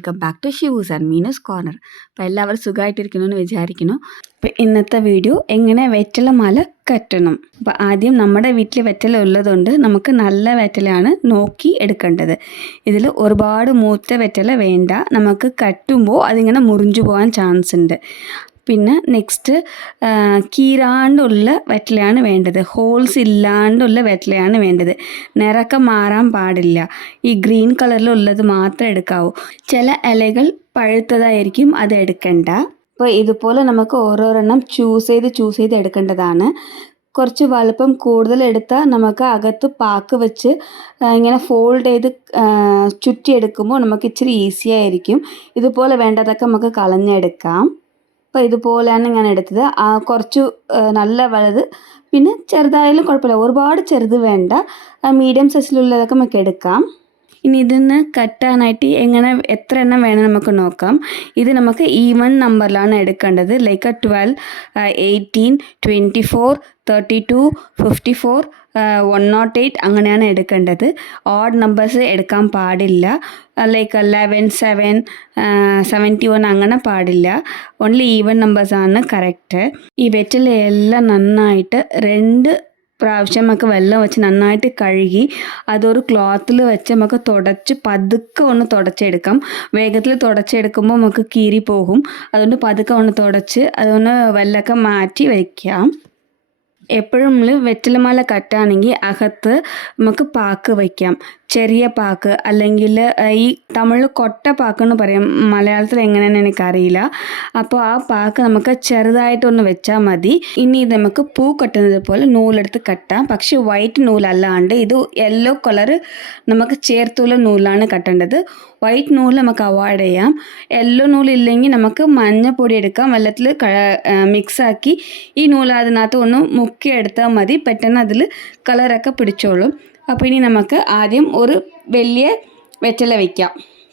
Welcome back to Shivu's and Meenu's corner. അപ്പോൾ എല്ലാവരും സുഖമായിട്ടിരിക്കണമെന്ന് വിചാരിക്കുന്നു. അപ്പോൾ ഇന്നത്തെ വീഡിയോ എങ്ങനെ വെറ്റിലമാല കെട്ടണം. അപ്പോൾ ആദ്യം നമ്മുടെ വീട്ടിൽ വെറ്റില ഉള്ളതുകൊണ്ട് നമുക്ക് നല്ല വെറ്റിലയാണ് നോക്കി എടുക്കേണ്ടത്. ഇതിൽ ഒരുപാട് മൂത്ത വെറ്റില വേണ്ട, നമുക്ക് കെട്ടുമ്പോൾ അതിങ്ങനെ മുറിഞ്ഞു പോകാൻ ചാൻസ് ഉണ്ട്. പിന്നെ നെക്സ്റ്റ് കീറാണ്ടുള്ള വെറ്റിലയാണ് വേണ്ടത്, ഹോൾസ് ഇല്ലാണ്ടുള്ള വെറ്റിലയാണ് വേണ്ടത്. നിറക്കം മാറാൻ പാടില്ല, ഈ ഗ്രീൻ കളറിലുള്ളത് മാത്രം എടുക്കാവൂ. ചില ഇലകൾ പഴുത്തതായിരിക്കും, അത് എടുക്കണ്ട. അപ്പോൾ ഇതുപോലെ നമുക്ക് ഓരോരെണ്ണം ചൂസ് ചെയ്ത് എടുക്കേണ്ടതാണ്. കുറച്ച് വലുപ്പം കൂടുതൽ എടുത്താൽ നമുക്ക് അകത്ത് പാക്ക് വെച്ച് ഇങ്ങനെ ഫോൾഡ് ചെയ്ത് ചുറ്റിയെടുക്കുമ്പോൾ നമുക്ക് ഇച്ചിരി ഈസി ആയിരിക്കും. ഇതുപോലെ വേണ്ടതൊക്കെ നമുക്ക് കളഞ്ഞെടുക്കാം. അപ്പോൾ ഇതുപോലെയാണ് ഞാൻ എടുത്തത്. കുറച്ച് നല്ല വലുത്, പിന്നെ ചെറുതായാലും കുഴപ്പമില്ല, ഒരുപാട് ചെറുത് വേണ്ട, മീഡിയം സൈസിലുള്ളതൊക്കെ നമുക്ക് എടുക്കാം. ഇനി ഇതിന്ന് കട്ടാനായിട്ട് എത്ര എണ്ണം വേണം നമുക്ക് നോക്കാം. ഇത് നമുക്ക് ഈവൻ നമ്പറിലാണ് എടുക്കേണ്ടത്. ലൈക്ക് 12, 18, 24, 32, 54, 108 അങ്ങനെയാണ് എടുക്കേണ്ടത്. ഓഡ് നമ്പേഴ്സ് എടുക്കാൻ പാടില്ല. ലൈക്ക് 11, 7, 71 അങ്ങനെ പാടില്ല. ഓൺലി ഈവൻ നമ്പേഴ്സാണ് കറക്റ്റ്. ഈ വെറ്റിലയെല്ലാം നന്നായിട്ട് 2 പ്രാവശ്യം നമുക്ക് വെള്ളം വെച്ച് നന്നായിട്ട് കഴുകി അതൊരു ക്ലോത്തിൽ വെച്ച് നമുക്ക് പതുക്കെ ഒന്ന് തുടച്ചെടുക്കാം. വേഗത്തിൽ തുടച്ചെടുക്കുമ്പോൾ നമുക്ക് കീറി പോകും. അതുകൊണ്ട് പതുക്കെ ഒന്ന് തുടച്ച് അതൊന്ന് വെള്ളമൊക്കെ മാറ്റി വയ്ക്കാം. എപ്പോഴും നമ്മൾ വെറ്റിലമാല കട്ടാണെങ്കിൽ അകത്ത് നമുക്ക് പാക്ക് വയ്ക്കാം. ചെറിയ പാക്ക്, അല്ലെങ്കിൽ ഈ തമിഴ് കൊട്ട പാക്കെന്ന് പറയും, മലയാളത്തിൽ എങ്ങനെയാണെന്ന് എനിക്കറിയില്ല. അപ്പോൾ ആ പാക്ക് നമുക്ക് ചെറുതായിട്ടൊന്ന് വെച്ചാൽ മതി. ഇനി ഇത് നമുക്ക് പൂ കെട്ടുന്നത് പോലെ നൂലെടുത്ത് കെട്ടാം. പക്ഷെ വൈറ്റ് നൂലല്ലാണ്ട് ഇത് യെല്ലോ കളർ നമുക്ക് ചേർത്തുള്ള നൂലാണ് കെട്ടേണ്ടത്. വൈറ്റ് നൂല് നമുക്ക് അവോയ്ഡ് ചെയ്യാം. യെല്ലോ നൂലില്ലെങ്കിൽ നമുക്ക് മഞ്ഞപ്പൊടി എടുക്കാം, വെള്ളത്തിൽ മിക്സാക്കി ഈ നൂല് അതിനകത്ത് ഒന്ന് മുക്കിയെടുത്താൽ മതി. പെട്ടെന്ന് അതിൽ കളറൊക്കെ പിടിച്ചോളും. അപ്പോൾ ഇനി നമുക്ക് ആദ്യം ഒരു വലിയ വെറ്റില വയ്ക്കാം,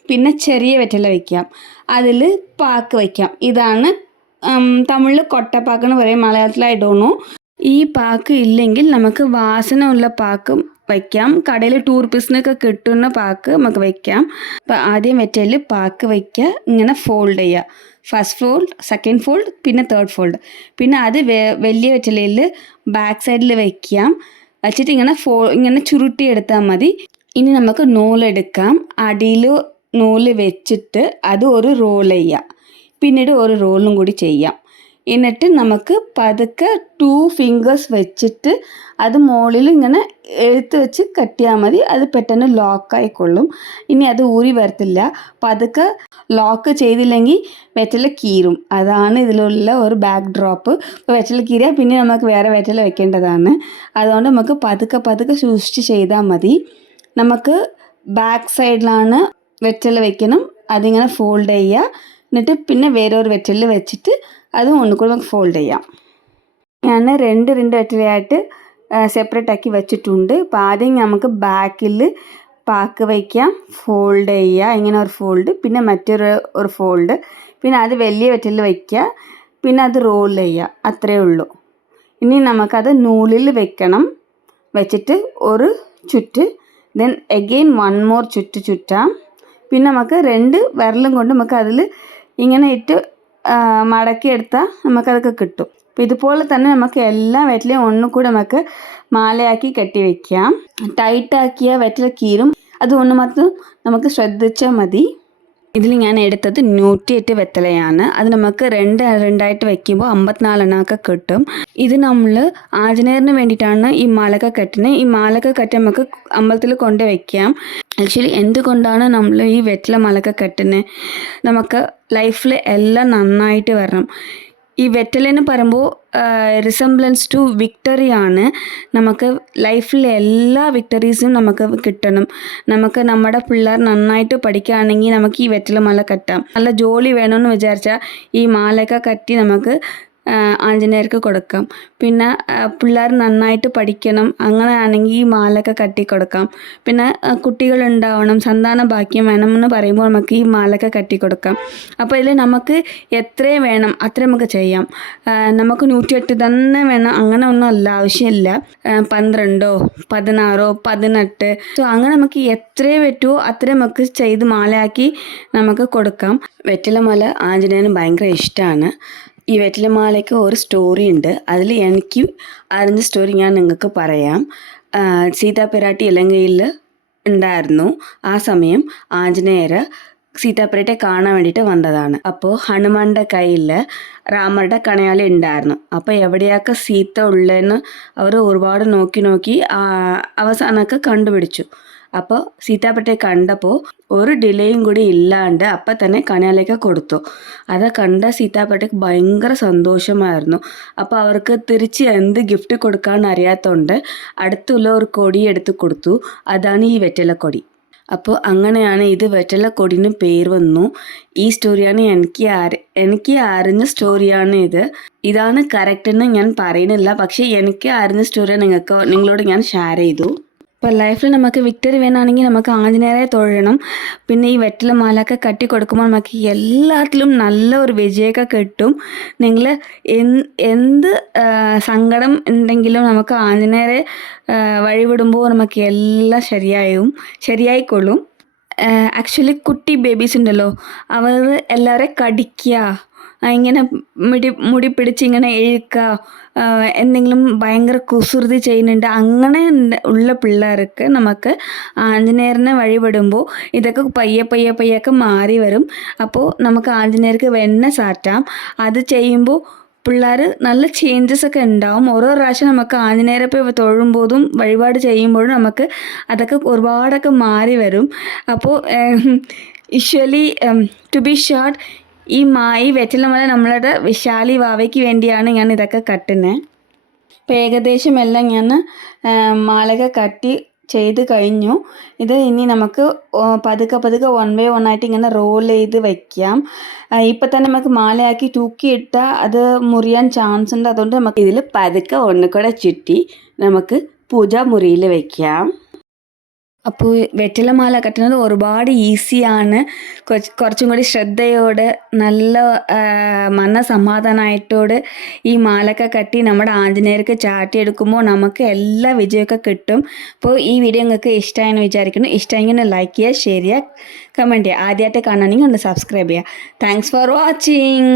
പിന്നെ ചെറിയ വെറ്റില വയ്ക്കാം, അതിൽ പാക്ക് വയ്ക്കാം. ഇതാണ് തമിഴിൽ കൊട്ടപ്പാക്കെന്ന് പറയും, മലയാളത്തിൽ ഐ ഡോണ്ട് നോ. ഈ പാക്ക് ഇല്ലെങ്കിൽ നമുക്ക് വാസന ഉള്ള പാക്ക് വയ്ക്കാം. കടയിൽ ടൂറിസ്റ്റിനൊക്കെ കിട്ടുന്ന പാക്ക് നമുക്ക് വയ്ക്കാം. അപ്പോൾ ആദ്യം വെറ്റിലയിൽ പാക്ക് വയ്ക്കുക, ഇങ്ങനെ ഫോൾഡ് ചെയ്യുക. ഫസ്റ്റ് ഫോൾഡ്, സെക്കൻഡ് ഫോൾഡ്, പിന്നെ തേർഡ് ഫോൾഡ്. പിന്നെ അത് വലിയ വെറ്റിലയിൽ ബാക്ക് സൈഡിൽ വയ്ക്കാം. വച്ചിട്ട് ഇങ്ങനെ ചുരുട്ടിയെടുത്താൽ മതി. ഇനി നമുക്ക് നൂലെടുക്കാം. അടിയിൽ നൂല് വെച്ചിട്ട് അത് ഒരു റോൾ ചെയ്യാം, പിന്നീട് ഒരു റോളും കൂടി ചെയ്യാം. എന്നിട്ട് നമുക്ക് പതുക്കെ 2 ഫിംഗേഴ്സ് വെച്ചിട്ട് അത് മുകളിൽ ഇങ്ങനെ എടുത്ത് വെച്ച് കെട്ടിയാൽ മതി. അത് പെട്ടെന്ന് ലോക്കായിക്കൊള്ളും. ഇനി അത് ഊരി വരത്തില്ല. പതുക്കെ ലോക്ക് ചെയ്തില്ലെങ്കിൽ വെറ്റില കീറും. അതാണ് ഇതിലുള്ള ഒരു ബാക്ക് ഡ്രോപ്പ്. ഇപ്പോൾ വെറ്റില കീറിയാൽ പിന്നെ നമുക്ക് വേറെ വെറ്റില വെക്കേണ്ടതാണ്. അതുകൊണ്ട് നമുക്ക് പതുക്കെ സൂക്ഷിച്ച് ചെയ്താൽ മതി. നമുക്ക് ബാക്ക് സൈഡിലാണ് വെറ്റില വെക്കണം. അതിങ്ങനെ ഫോൾഡ് ചെയ്യുക. എന്നിട്ട് പിന്നെ വേറൊരു വെറ്റില വെച്ചിട്ട് അതും ഒന്നുകൂടി നമുക്ക് ഫോൾഡ് ചെയ്യാം. ഞാൻ രണ്ട് വെറ്റിലയായിട്ട് സെപ്പറേറ്റ് ആക്കി വെച്ചിട്ടുണ്ട്. അപ്പോൾ ആദ്യം നമുക്ക് ബാക്കിൽ പാക്ക് വയ്ക്കാം, ഫോൾഡ് ചെയ്യുക, ഇങ്ങനെ ഒരു ഫോൾഡ്, പിന്നെ മറ്റൊരു ഫോൾഡ്, പിന്നെ അത് വലിയ വെറ്റില വയ്ക്കുക, പിന്നെ അത് റോൾ ചെയ്യുക. അത്രയേ ഉള്ളൂ. ഇനി നമുക്കത് നൂലിൽ വെക്കണം. വെച്ചിട്ട് ഒരു ചുറ്റ്, ദെൻ എഗെയിൻ 1 മോർ ചുറ്റാം. പിന്നെ നമുക്ക് 2 വിരലും കൊണ്ട് നമുക്ക് അതിൽ ഇങ്ങനെ ഇട്ട് മടക്കിയെടുത്താൽ നമുക്കതൊക്കെ കിട്ടും. അപ്പോൾ ഇതുപോലെ തന്നെ നമുക്ക് എല്ലാ വെറ്റിലയും ഒന്നുകൂടെ നമുക്ക് മാലയാക്കി കെട്ടി വയ്ക്കാം. ടൈറ്റാക്കിയ വെറ്റില കീറും. അത് ഒന്ന് മാത്രം നമുക്ക് ശ്രദ്ധിച്ചാൽ മതി. ഇതിൽ ഞാൻ എടുത്തത് 108 വെറ്റിലയാണ്. അത് നമുക്ക് 2 വയ്ക്കുമ്പോൾ 54 എണ്ണമൊക്കെ കിട്ടും. ഇത് നമ്മൾ ആഞ്ജനേയറിന് വേണ്ടിയിട്ടാണ് ഈ മാലക കെട്ടുന്നത്. ഈ മാലക കെട്ടി നമുക്ക് അമ്പലത്തിൽ കൊണ്ട് വയ്ക്കാം. ആക്ച്വലി എന്തുകൊണ്ടാണ് നമ്മൾ ഈ വെറ്റില മാലക കെട്ടുന്നത്? നമുക്ക് ലൈഫിൽ എല്ലാം നന്നായിട്ട് വരണം. ഈ വെറ്റിലെന്ന് പറയുമ്പോൾ റിസംബ്ലൻസ് ടു വിക്ടറിയാണ്. നമുക്ക് ലൈഫിലെ എല്ലാ വിക്ടറീസും നമുക്ക് കിട്ടണം. നമുക്ക് നമ്മുടെ പിള്ളേർ നന്നായിട്ട് പഠിക്കുകയാണെങ്കിൽ നമുക്ക് ഈ വെറ്റില മാല കെട്ടാം. നല്ല ജോലി വേണമെന്ന് വിചാരിച്ചാൽ ഈ മാലയൊക്കെ കെട്ടി നമുക്ക് ആഞ്ജനേയർക്ക് കൊടുക്കാം. പിന്നെ പിള്ളേർ നന്നായിട്ട് പഠിക്കണം, അങ്ങനെയാണെങ്കിൽ ഈ മാലയൊക്കെ കെട്ടിക്കൊടുക്കാം. പിന്നെ കുട്ടികളുണ്ടാവണം, സന്താന ഭാഗ്യം വേണമെന്ന് പറയുമ്പോൾ നമുക്ക് ഈ മാലയൊക്കെ കെട്ടിക്കൊടുക്കാം. അപ്പോൾ ഇതിൽ നമുക്ക് എത്രയും വേണം അത്ര നമുക്ക് ചെയ്യാം. നമുക്ക് 108 തന്നെ വേണം അങ്ങനെ ഒന്നും അല്ല, ആവശ്യമില്ല. 12, 16, 18 സോ അങ്ങനെ നമുക്ക് എത്രയും പറ്റുമോ അത്രയും നമുക്ക് ചെയ്ത് മാലയാക്കി നമുക്ക് കൊടുക്കാം. വെറ്റിലമാല ആഞ്ജനേയന് ഭയങ്കര ഇഷ്ടമാണ്. ഈ വെറ്റിലമാലയ്ക്ക് ഒരു സ്റ്റോറി ഉണ്ട്. അതിൽ എനിക്ക് അറിഞ്ഞ സ്റ്റോറി ഞാൻ നിങ്ങൾക്ക് പറയാം. സീതാ പിരാട്ടി ഇലങ്കയിൽ ഉണ്ടായിരുന്നു. ആ സമയം ആഞ്ജനേയർ സീതാപ്പുരത്തെ കാണാൻ വേണ്ടിയിട്ട് വന്നതാണ്. അപ്പോൾ ഹനുമാന്റെ കയ്യിൽ രാമരുടെ കണയാളി ഉണ്ടായിരുന്നു. അപ്പോൾ എവിടെയൊക്കെ സീത ഉള്ളതെന്ന് അവർ ഒരുപാട് നോക്കി അവസാനമൊക്കെ കണ്ടുപിടിച്ചു. അപ്പോൾ സീതാപ്പുരത്തെ കണ്ടപ്പോൾ ഒരു ഡിലേയും കൂടി ഇല്ലാണ്ട് അപ്പം തന്നെ കണയാളിയൊക്കെ കൊടുത്തു. അത് കണ്ട സീതാപ്പുരത്തേക്ക് ഭയങ്കര സന്തോഷമായിരുന്നു. അപ്പോൾ അവർക്ക് തിരിച്ച് എന്ത് ഗിഫ്റ്റ് കൊടുക്കാമെന്ന് അറിയാത്തതുകൊണ്ട് അടുത്തുള്ള ഒരു കൊടി എടുത്ത് കൊടുത്തു. അതാണ് ഈ വെറ്റിലക്കൊടി. അപ്പോൾ അങ്ങനെയാണ് ഇത് വെറ്റിലക്കൊടിന് പേര് വന്നു. ഈ സ്റ്റോറിയാണ് എനിക്ക് അറിഞ്ഞ സ്റ്റോറിയാണ് ഇത്. ഇതാണ് കറക്റ്റ് എന്ന് ഞാൻ പറയുന്നില്ല, പക്ഷേ എനിക്ക് അറിഞ്ഞ സ്റ്റോറിയാണ് നിങ്ങളോട് ഞാൻ ഷെയർ ചെയ്തു. ഇപ്പോൾ ലൈഫിൽ നമുക്ക് വിക്ടറി വേണമെങ്കിൽ നമുക്ക് ആഞ്ജനേയരെ തൊഴണം. പിന്നെ ഈ വെറ്റിലമാലയൊക്കെ കെട്ടി കൊടുക്കുമ്പോൾ നമുക്ക് എല്ലാത്തിലും നല്ല ഒരു വിജയമൊക്കെ കിട്ടും. നിങ്ങൾ എന്ത് സങ്കടം ഉണ്ടെങ്കിലും നമുക്ക് ആഞ്ജനേയരെ വഴിവിടുമ്പോൾ നമുക്ക് എല്ലാം ശരിയായിക്കൊള്ളും. ആക്ച്വലി കുട്ടി ബേബീസ് ഉണ്ടല്ലോ, അവർ എല്ലാവരെയും കടിക്കുക, ഇങ്ങനെ മുടി പിടിച്ച് ഇങ്ങനെ ഇഴുക്കുക, എന്തെങ്കിലും ഭയങ്കര കുസൃതി ചെയ്യുന്നുണ്ട്, അങ്ങനെ ഉള്ള പിള്ളേർക്ക് നമുക്ക് ആഞ്ജനേയറിനെ വഴിപെടുമ്പോൾ ഇതൊക്കെ പയ്യൊക്കെ മാറി വരും. അപ്പോൾ നമുക്ക് ആഞ്ജനേയർക്ക് വെണ്ണ സാറ്റാം. അത് ചെയ്യുമ്പോൾ പിള്ളേർ നല്ല ചേഞ്ചസ് ഒക്കെ ഉണ്ടാവും. ഓരോ പ്രാവശ്യം നമുക്ക് ആഞ്ജനേയരെ പോയി തൊഴുമ്പോഴും വഴിപാട് ചെയ്യുമ്പോഴും നമുക്ക് അതൊക്കെ ഒരുപാടൊക്കെ മാറി വരും. അപ്പോൾ യൂഷ്വലി ടു ബി ഷോർട്ട്, ഈ വെറ്റിലമാല നമ്മളുടെ വിശാലി വാവയ്ക്ക് വേണ്ടിയാണ് ഞാൻ ഇതൊക്കെ കട്ടുന്നത്. ഇപ്പോൾ ഏകദേശം എല്ലാം ഞാൻ മാലക കട്ടി ചെയ്ത് കഴിഞ്ഞു. ഇത് ഇനി നമുക്ക് പതുക്കെ 1 by 1 ആയിട്ട് ഇങ്ങനെ റോൾ ചെയ്ത് വയ്ക്കാം. ഇപ്പം തന്നെ നമുക്ക് മാലയാക്കി തൂക്കിയിട്ടാൽ അത് മുറിയാൻ ചാൻസ് ഉണ്ട്. അതുകൊണ്ട് നമുക്ക് ഇതിൽ പതുക്കെ ഒന്നുകൂടെ ചുറ്റി നമുക്ക് പൂജാമുറിയിൽ വയ്ക്കാം. അപ്പോൾ വെറ്റിലമാല കെട്ടുന്നത് ഒരുപാട് ഈസിയാണ്. കുറച്ചും കൂടി ശ്രദ്ധയോടെ നല്ല മനസമാധാനമായിട്ടോട് ഈ മാലയൊക്കെ കെട്ടി നമ്മുടെ ആഞ്ജനേയർക്ക് ചാട്ടിയെടുക്കുമ്പോൾ നമുക്ക് എല്ലാ വിജയമൊക്കെ കിട്ടും. അപ്പോൾ ഈ വീഡിയോ നിങ്ങൾക്ക് ഇഷ്ടമായെന്ന് വിചാരിക്കുന്നു. ഇഷ്ടമെങ്കിൽ ലൈക്ക് ചെയ്യുക, ഷെയർ ചെയ്യുക, കമൻറ്റ് ചെയ്യുക. ആദ്യമായിട്ട് കാണണമെങ്കിൽ ഒന്ന് സബ്സ്ക്രൈബ് ചെയ്യുക. Thanks for watching.